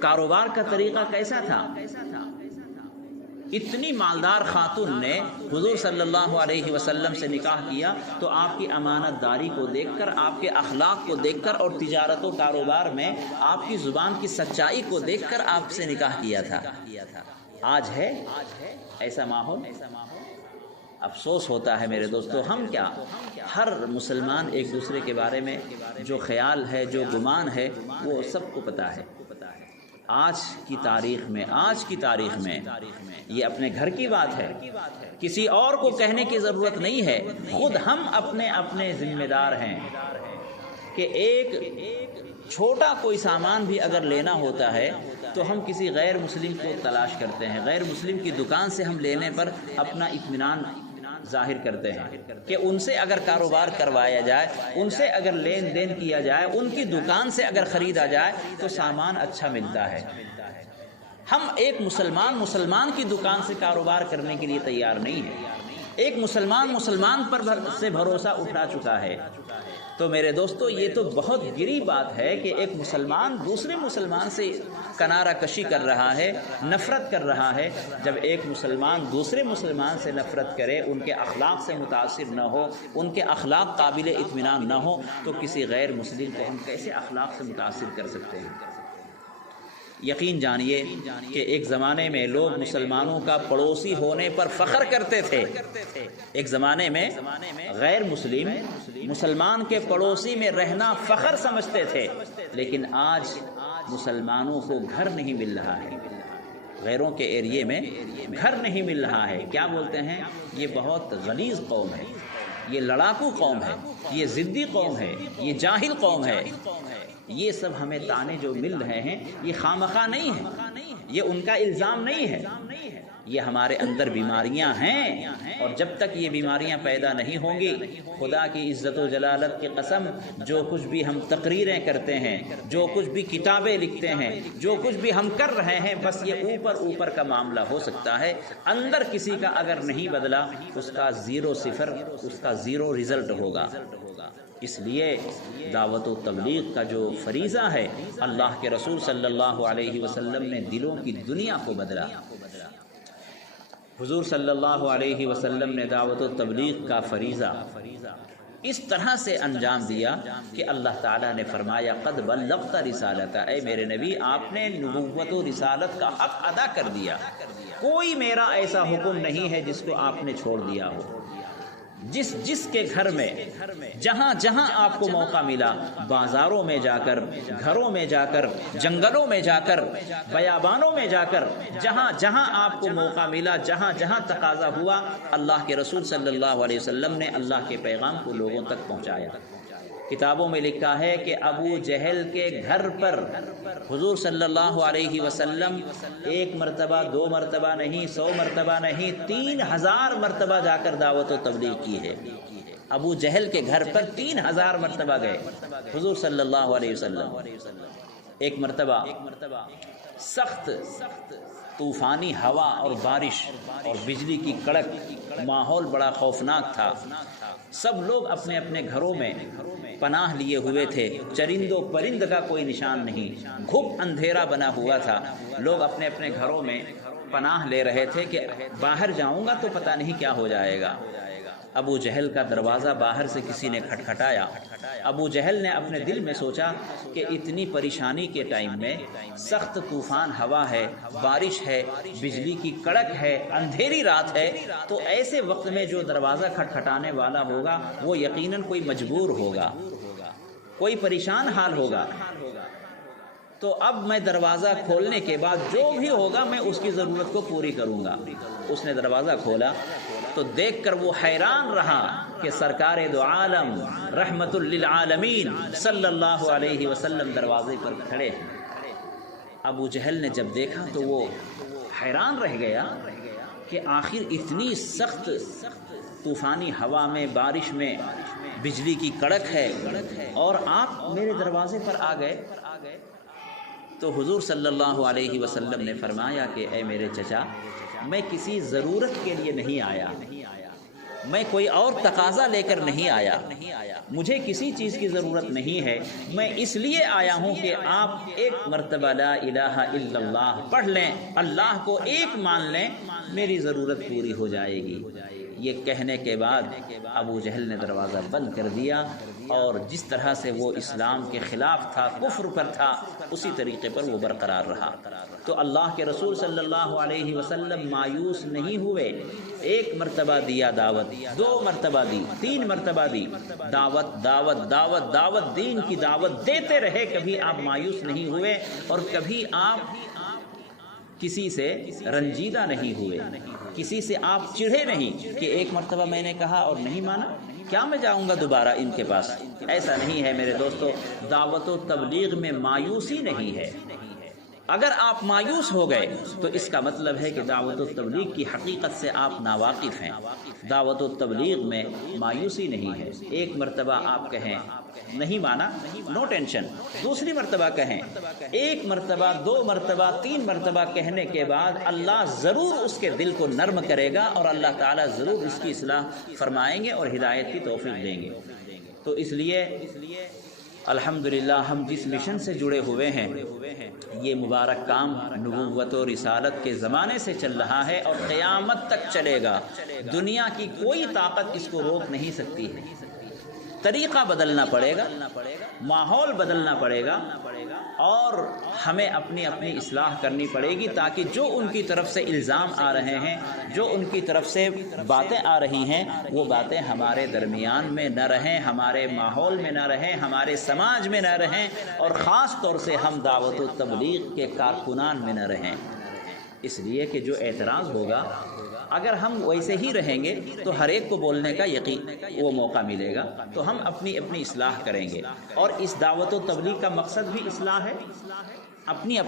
کاروبار کا طریقہ کیسا تھا؟ اتنی مالدار خاتون نے حضور صلی اللہ علیہ وسلم سے نکاح کیا تو آپ کی امانت داری کو دیکھ کر، آپ کے اخلاق کو دیکھ کر اور تجارت و کاروبار میں آپ کی زبان کی سچائی کو دیکھ کر آپ سے نکاح کیا تھا۔ آج ہے ایسا ماحول؟ افسوس ہوتا ہے میرے دوستو، ہم کیا، ہر مسلمان ایک دوسرے کے بارے میں جو خیال ہے، جو گمان ہے، وہ سب کو پتہ ہے۔ آج کی تاریخ میں یہ اپنے گھر کی بات ہے، کسی اور کو کہنے کی ضرورت نہیں ہے، خود ہم اپنے ذمہ دار ہیں کہ ایک چھوٹا کوئی سامان بھی اگر لینا ہوتا ہے تو ہم کسی غیر مسلم کو تلاش کرتے ہیں، غیر مسلم کی دکان سے ہم لینے پر اپنا اطمینان ظاہر کرتے ہیں کہ ان سے اگر کاروبار کروایا جائے، ان سے اگر لین دین کیا جائے، ان کی دکان سے اگر خریدا جائے تو سامان اچھا ملتا ہے۔ ہم ایک مسلمان کی دکان سے کاروبار کرنے کے لیے تیار نہیں ہے، ایک مسلمان پر سے بھروسہ اٹھا چکا ہے۔ تو میرے دوستو، یہ تو بہت گری بات ہے کہ ایک مسلمان دوسرے مسلمان سے کنارہ کشی کر رہا ہے، نفرت کر رہا ہے۔ جب ایک مسلمان دوسرے مسلمان سے نفرت کرے، ان کے اخلاق سے متاثر نہ ہو، ان کے اخلاق قابل اطمینان نہ ہو، تو کسی غیر مسلم کو ہم کیسے اخلاق سے متاثر کر سکتے ہیں؟ یقین جانیے کہ ایک زمانے میں لوگ مسلمانوں کا پڑوسی ہونے پر فخر کرتے تھے۔ ایک زمانے میں غیر مسلم مسلمان کے پڑوسی میں رہنا فخر سمجھتے تھے، لیکن آج مسلمانوں کو گھر نہیں مل رہا ہے، غیروں کے ایریے میں گھر نہیں مل رہا ہے۔ کیا بولتے ہیں؟ یہ بہت غلیظ قوم ہے، یہ لڑاکو قوم ہے، یہ ضدی قوم ہے، یہ جاہل قوم ہے۔ یہ سب ہمیں تانے جو مل رہے ہیں، یہ خامخواہ نہیں ہے، یہ ان کا الزام نہیں ہے، یہ ہمارے اندر بیماریاں ہیں، اور جب تک یہ بیماریاں پیدا نہیں ہوں گی، خدا کی عزت و جلالت کی قسم، جو کچھ بھی ہم تقریریں کرتے ہیں، جو کچھ بھی کتابیں لکھتے ہیں، جو کچھ بھی ہم کر رہے ہیں، بس یہ اوپر کا معاملہ ہو سکتا ہے۔ اندر کسی کا اگر نہیں بدلا، اس کا 0 اس کا 0 رزلٹ ہوگا۔ اس لیے دعوت و تبلیغ کا جو فریضہ ہے، اللہ کے رسول صلی اللہ علیہ وسلم نے دلوں کی دنیا کو بدلا۔ حضور صلی اللہ علیہ وسلم نے دعوت و تبلیغ کا فریضہ اس طرح سے انجام دیا کہ اللہ تعالیٰ نے فرمایا قد بلغت رسالت، اے میرے نبی آپ نے نبوت و رسالت کا حق ادا کر دیا، کوئی میرا ایسا حکم نہیں ہے جس کو آپ نے چھوڑ دیا ہو۔ جس کے گھر میں جہاں آپ کو موقع ملا، بازاروں میں جا کر، گھروں میں جا کر، جنگلوں میں جا کر، بیابانوں میں جا کر، جہاں آپ کو موقع ملا، جہاں تقاضا ہوا، اللہ کے رسول صلی اللہ علیہ وسلم نے اللہ کے پیغام کو لوگوں تک پہنچایا۔ کتابوں میں لکھا ہے کہ ابو جہل کے گھر پر حضور صلی اللہ علیہ وسلم 1 مرتبہ 2 مرتبہ نہیں، 100 مرتبہ نہیں، 3000 مرتبہ جا کر دعوت و تبلیغ کی ہے۔ ابو جہل کے گھر پر 3000 مرتبہ گئے حضور صلی اللہ علیہ وسلم۔ ایک مرتبہ سخت طوفانی ہوا اور بارش اور بجلی کی کڑک، ماحول بڑا خوفناک تھا۔ سب لوگ اپنے اپنے گھروں میں پناہ لیے ہوئے تھے، چرند و پرند کا کوئی نشان نہیں، گھپ اندھیرا بنا ہوا تھا۔ لوگ اپنے اپنے گھروں میں پناہ لے رہے تھے کہ باہر جاؤں گا تو پتہ نہیں کیا ہو جائے گا۔ ابو جہل کا دروازہ باہر سے کسی نے کھٹکھٹایا۔ ابو جہل نے اپنے دل میں سوچا کہ اتنی پریشانی کے ٹائم میں، سخت طوفان ہوا ہے، بارش ہے، بجلی کی کڑک ہے، اندھیری رات ہے، تو ایسے وقت میں جو دروازہ کھٹکھٹانے والا ہوگا وہ یقیناً کوئی مجبور ہوگا، کوئی پریشان حال ہوگا۔ تو اب میں دروازہ کھولنے کے بعد جو بھی ہوگا میں اس کی ضرورت کو پوری کروں گا۔ اس نے دروازہ کھولا تو دیکھ کر وہ حیران رہا کہ سرکار دو عالم رحمت للعالمین صلی اللہ علیہ وسلم دروازے پر کھڑے ہیں۔ ابو جہل نے جب دیکھا تو وہ حیران رہ گیا کہ آخر اتنی سخت طوفانی ہوا میں، بارش میں، بجلی کی کڑک ہے اور آپ میرے دروازے پر آ گئے۔ تو حضور صلی اللہ علیہ وسلم نے فرمایا کہ اے میرے چچا، میں کسی ضرورت کے لیے نہیں آیا، میں کوئی اور تقاضا لے کر نہیں آیا، مجھے کسی چیز کی ضرورت نہیں ہے، میں اس لیے آیا ہوں کہ آپ 1 مرتبہ لا الہ الا اللہ پڑھ لیں، اللہ کو ایک مان لیں، میری ضرورت پوری ہو جائے گی۔ یہ کہنے کے بعد ابو جہل نے دروازہ بند کر دیا، اور جس طرح سے وہ اسلام کے خلاف تھا، کفر پر تھا، اسی طریقے پر وہ برقرار رہا۔ تو اللہ کے رسول صلی اللہ علیہ وسلم مایوس نہیں ہوئے، ایک مرتبہ دیا دعوت، 2 مرتبہ دی، 3 مرتبہ دی، دعوت دعوت دعوت دعوت، دین کی دعوت دیتے رہے، کبھی آپ مایوس نہیں ہوئے، اور کبھی آپ کسی سے رنجیدہ نہیں ہوئے، کسی سے آپ چڑھے نہیں کہ ایک مرتبہ میں نے کہا اور نہیں مانا، کیا میں جاؤں گا دوبارہ ان کے پاس۔ ایسا نہیں ہے میرے دوستو، دعوت و تبلیغ میں مایوسی نہیں ہے۔ اگر آپ مایوس ہو گئے تو اس کا مطلب ہے کہ دعوت و تبلیغ کی حقیقت سے آپ ناواقف ہیں۔ دعوت و تبلیغ میں مایوسی نہیں ہے۔ ایک مرتبہ آپ کہیں نہیں مانا، نو ٹینشن، دوسری مرتبہ کہیں، 1 مرتبہ 2 مرتبہ 3 مرتبہ کہنے کے بعد اللہ ضرور اس کے دل کو نرم کرے گا، اور اللہ تعالیٰ ضرور اس کی اصلاح فرمائیں گے اور ہدایت کی توفیق دیں گے۔ تو اس لیے الحمدللہ ہم جس مشن سے جڑے ہوئے ہیں، یہ مبارک کام نبوت و رسالت کے زمانے سے چل رہا ہے اور قیامت تک چلے گا۔ دنیا کی کوئی طاقت اس کو روک نہیں سکتی ہے۔ طریقہ بدلنا پڑے گا، ماحول بدلنا پڑے گا، اور ہمیں اپنی اصلاح کرنی پڑے گی، تاکہ جو ان کی طرف سے الزام آ رہے ہیں، جو ان کی طرف سے باتیں آ رہی ہیں، وہ باتیں ہمارے درمیان میں نہ رہیں، ہمارے ماحول میں نہ رہیں، ہمارے سماج میں نہ رہیں، اور خاص طور سے ہم دعوت و تبلیغ کے کارکنان میں نہ رہیں۔ اس لیے کہ جو اعتراض ہوگا، اگر ہم ویسے ہی رہیں گے تو ہر ایک کو بولنے کا یقین وہ موقع ملے گا، تو ہم اپنی اصلاح کریں گے، اور اس دعوت و تبلیغ کا مقصد بھی اصلاح ہے، اپنی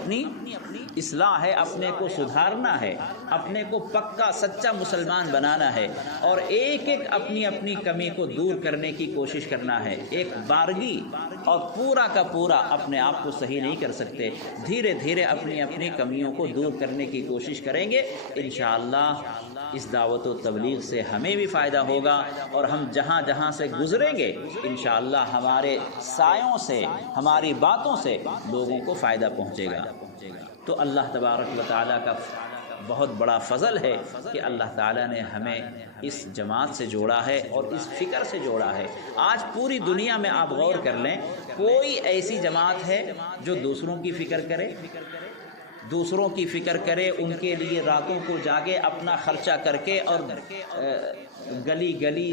اصلاح ہے، اپنے کو سدھارنا ہے، اپنے کو پکا سچا مسلمان بنانا ہے، اور ایک اپنی کمی کو دور کرنے کی کوشش کرنا ہے۔ ایک بارگی اور پورا کا پورا اپنے آپ کو صحیح نہیں کر سکتے، دھیرے دھیرے اپنی کمیوں کو دور کرنے کی کوشش کریں گے۔ انشاءاللہ اس دعوت و تبلیغ سے ہمیں بھی فائدہ ہوگا، اور ہم جہاں جہاں سے گزریں گے انشاءاللہ ہمارے سایوں سے، ہماری باتوں سے لوگوں کو فائدہ پہنچے گا۔ تو اللہ تبارک و تعالیٰ کا بہت بڑا فضل ہے کہ اللہ تعالیٰ نے ہمیں اس جماعت سے جوڑا ہے اور اس فکر سے جوڑا ہے۔ آج پوری دنیا میں آپ غور کر لیں، کوئی ایسی جماعت ہے جو دوسروں کی فکر کرے، دوسروں کی فکر کرے، ان کے لیے راتوں کو جاگے، اپنا خرچہ کر کے، اور گلی گلی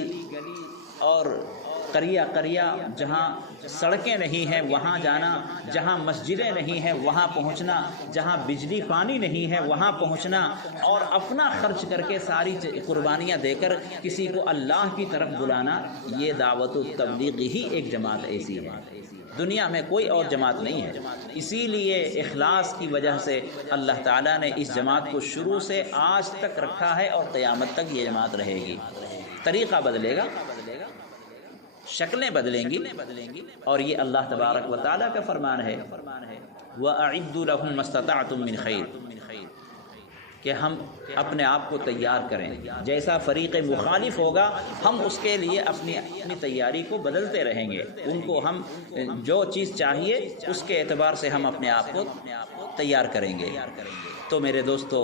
اور قریہ قریہ، جہاں سڑکیں نہیں ہیں وہاں جانا، جہاں مسجدیں نہیں ہیں وہاں پہنچنا، جہاں بجلی پانی نہیں ہے وہاں پہنچنا، اور اپنا خرچ کر کے ساری قربانیاں دے کر کسی کو اللہ کی طرف بلانا، یہ دعوت و تبلیغ ہی ایک جماعت ایسی ہے۔ دنیا میں کوئی اور جماعت نہیں ہے۔ اسی لیے اخلاص کی وجہ سے اللہ تعالیٰ نے اس جماعت کو شروع سے آج تک رکھا ہے، اور قیامت تک یہ جماعت رہے گی۔ طریقہ بدلے گا، شکلیں بدلیں گی، اور یہ اللہ تبارک و تعالیٰ کا فرمان ہے، وَأَعِدُّوا لَهُم مَّا اسْتَطَعْتُم مِّن خَيْرٍ، کہ ہم اپنے آپ کو تیار کریں۔ جیسا فریق مخالف ہوگا ہم اس کے لیے اپنی تیاری کو بدلتے رہیں گے، ان کو ہم جو چیز چاہیے اس کے اعتبار سے ہم اپنے آپ کو تیار کریں گے۔ تو میرے دوستو،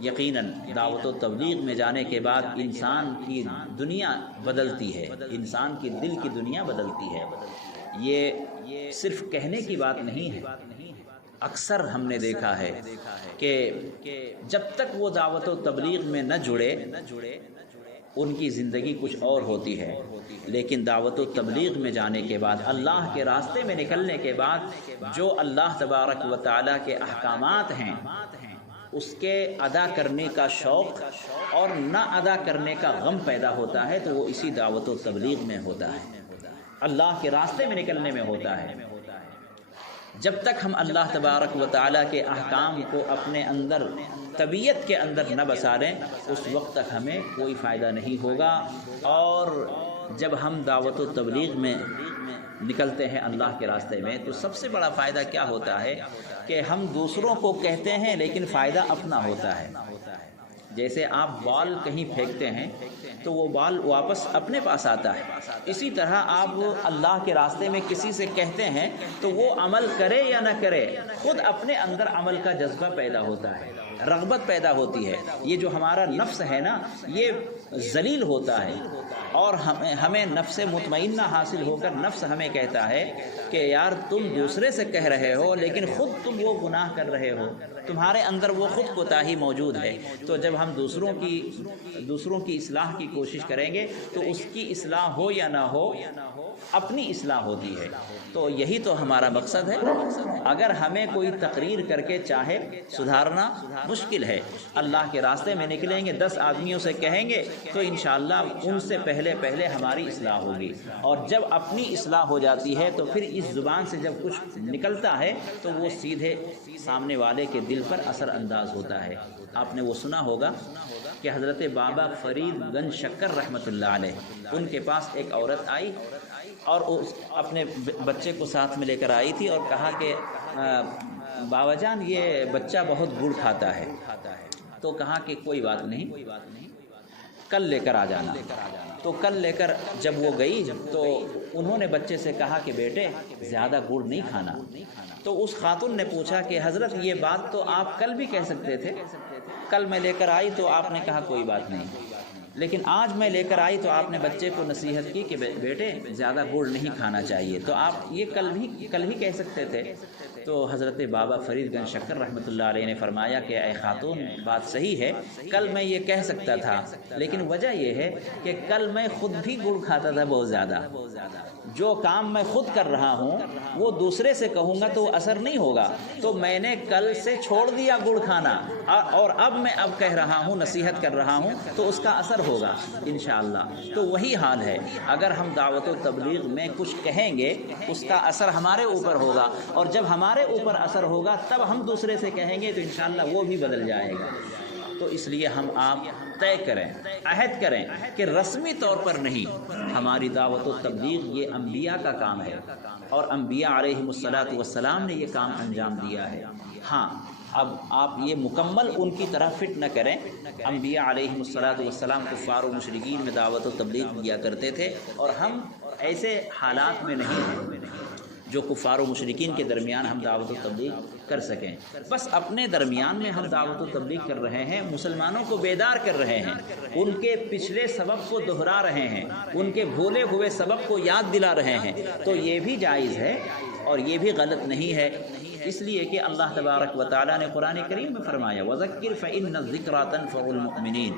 یقیناً دعوت و تبلیغ میں جانے کے بعد انسان کی دنیا بدلتی ہے، انسان کی دل کی دنیا بدلتی ہے۔ یہ صرف کہنے کی بات نہیں ہے، اکثر ہم نے دیکھا ہے کہ جب تک وہ دعوت و تبلیغ میں نہ جڑے ان کی زندگی کچھ اور ہوتی ہے، لیکن دعوت و تبلیغ میں جانے کے بعد، اللہ کے راستے میں نکلنے کے بعد، جو اللہ تبارک و تعالیٰ کے احکامات ہیں اس کے ادا کرنے کا شوق اور نہ ادا کرنے کا غم پیدا ہوتا ہے، تو وہ اسی دعوت و تبلیغ میں ہوتا ہے، اللہ کے راستے میں نکلنے میں ہوتا ہے۔ جب تک ہم اللہ تبارک و تعالیٰ کے احکام کو اپنے اندر، طبیعت کے اندر نہ بسا لیں، اس وقت تک ہمیں کوئی فائدہ نہیں ہوگا۔ اور جب ہم دعوت و تبلیغ میں نکلتے ہیں اللہ کے راستے میں، تو سب سے بڑا فائدہ کیا ہوتا ہے کہ ہم دوسروں کو کہتے ہیں لیکن فائدہ اپنا ہوتا ہے۔ جیسے آپ بال کہیں پھینکتے ہیں تو وہ بال واپس اپنے پاس آتا ہے، اسی طرح آپ اللہ کے راستے میں کسی سے کہتے ہیں تو وہ عمل کرے یا نہ کرے، خود اپنے اندر عمل کا جذبہ پیدا ہوتا ہے، رغبت پیدا ہوتی ہے۔ یہ جو ہمارا نفس ہے نا، یہ ذلیل ہوتا ہے، اور ہمیں نفس مطمئنہ حاصل ہو کر نفس ہمیں کہتا ہے کہ یار تم دوسرے سے کہہ رہے ہو لیکن خود تم وہ گناہ کر رہے ہو، تمہارے اندر وہ خود کوتاہی موجود ہے۔ تو جب ہم دوسروں کی اصلاح کی کوشش کریں گے تو اس کی اصلاح ہو یا نہ ہو، اپنی اصلاح ہوتی ہے۔ تو یہی تو ہمارا مقصد ہے۔ اگر ہمیں کوئی تقریر کر کے چاہے سدھارنا، مشکل ہے۔ اللہ کے راستے میں نکلیں گے، 10 آدمیوں سے کہیں گے تو انشاءاللہ ان سے پہلے ہماری اصلاح ہوگی، اور جب اپنی اصلاح ہو جاتی ہے تو پھر اس زبان سے جب کچھ نکلتا ہے تو وہ سیدھے سامنے والے کے دل پر اثر انداز ہوتا ہے۔ آپ نے وہ سنا ہوگا کہ حضرت بابا فرید گنج شکر رحمۃ اللہ علیہ، ان کے پاس ایک عورت آئی اور اپنے بچے کو ساتھ میں لے کر آئی تھی اور کہا کہ بابا جان یہ بچہ بہت گڑ کھاتا ہے، تو کہا کہ کوئی بات نہیں، کل لے کر آ جانا۔ تو کل لے کر جب وہ گئی تو انہوں نے بچے سے کہا کہ بیٹے زیادہ گڑ نہیں کھانا۔ تو اس خاتون نے پوچھا کہ حضرت یہ بات تو آپ کل بھی کہہ سکتے تھے، کل میں لے کر آئی تو آپ نے کہا کوئی بات نہیں، لیکن آج میں لے کر آئی تو آپ نے بچے کو نصیحت کی کہ بیٹے زیادہ گڑ نہیں کھانا چاہیے، تو آپ یہ کل ہی کہہ سکتے تھے۔ تو حضرت بابا فرید گنج شکر رحمۃ اللہ علیہ نے فرمایا کہ اے خاتون بات صحیح ہے، کل میں یہ کہہ سکتا تھا، لیکن وجہ یہ ہے کہ کل میں خود بھی گڑ کھاتا تھا بہت زیادہ۔ جو کام میں خود کر رہا ہوں وہ دوسرے سے کہوں گا تو اثر نہیں ہوگا، تو میں نے کل سے چھوڑ دیا گڑ کھانا، اور اب میں کہہ رہا ہوں، نصیحت کر رہا ہوں تو اس کا اثر ہوگا انشاءاللہ۔ تو وہی حال ہے، اگر ہم دعوت و تبلیغ میں کچھ کہیں گے اس کا اثر ہمارے اوپر ہوگا، اور جب ہمارے اوپر اثر ہوگا تب ہم دوسرے سے کہیں گے تو انشاءاللہ وہ بھی بدل جائے گا۔ تو اس لیے ہم آپ طے کریں، عہد کریں کہ رسمی طور پر نہیں، ہماری دعوت و تبلیغ یہ انبیاء کا کام ہے، اور انبیاء علیہم الصلاۃ والسلام نے یہ کام انجام دیا ہے۔ ہاں اب آپ یہ مکمل ان کی طرح فٹ نہ کریں۔ انبیاء علیہم الصلاۃ والسلام کفار و مشرکین میں دعوت و تبلیغ کیا کرتے تھے، اور ہم ایسے حالات میں نہیں ہیں جو کفار و مشرکین کے درمیان ہم دعوت و تبلیغ کر سکیں۔ بس اپنے درمیان میں ہم دعوت و تبلیغ کر رہے ہیں، مسلمانوں کو بیدار کر رہے ہیں، ان کے پچھلے سبق کو دہرا رہے ہیں، ان کے بھولے ہوئے سبق کو یاد دلا رہے ہیں، تو یہ بھی جائز ہے اور یہ بھی غلط نہیں ہے، اس لیے کہ اللہ تبارک و تعالیٰ نے قرآن کریم میں فرمایا وَذَكِّرْ فَإِنَّ الذِّكْرَىٰ تَنفَعُ الْمُؤْمِنِينَ،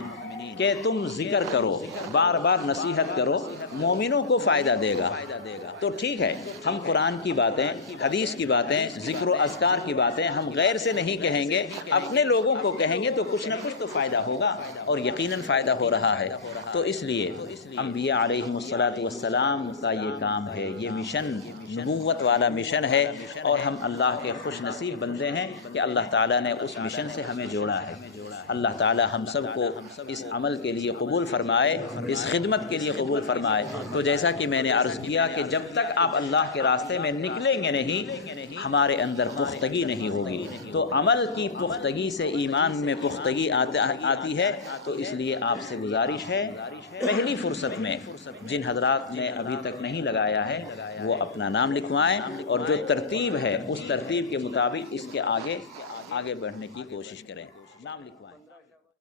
کہ تم ذکر کرو، بار بار نصیحت کرو، مومنوں کو فائدہ دے گا۔ تو ٹھیک ہے، ہم قرآن کی باتیں، حدیث کی باتیں، ذکر و اذکار کی باتیں ہم غیر سے نہیں کہیں گے، اپنے لوگوں کو کہیں گے تو کچھ نہ کچھ تو فائدہ ہوگا، اور یقیناً فائدہ ہو رہا ہے۔ تو اس لیے انبیاء علیہم الصلاۃ والسلام کا یہ کام ہے، یہ مشن نبوت والا مشن ہے، اور ہم اللہ کے خوش نصیب بندے ہیں کہ اللہ تعالیٰ نے اس مشن سے ہمیں جوڑا ہے۔ اللہ تعالیٰ ہم سب کو اس عمل کے لیے قبول فرمائے، اس خدمت کے لیے قبول فرمائے۔ تو جیسا کہ میں نے عرض کیا کہ جب تک آپ اللہ کے راستے میں نکلیں گے نہیں، ہمارے اندر پختگی نہیں ہوگی۔ تو عمل کی پختگی سے ایمان میں پختگی آتی ہے۔ تو اس لیے آپ سے گزارش ہے، پہلی فرصت میں جن حضرات نے ابھی تک نہیں لگایا ہے وہ اپنا نام لکھوائیں، اور جو ترتیب ہے اس ترتیب کے مطابق اس کے آگے بڑھنے کی کوشش کریں، نام لکھوائیں۔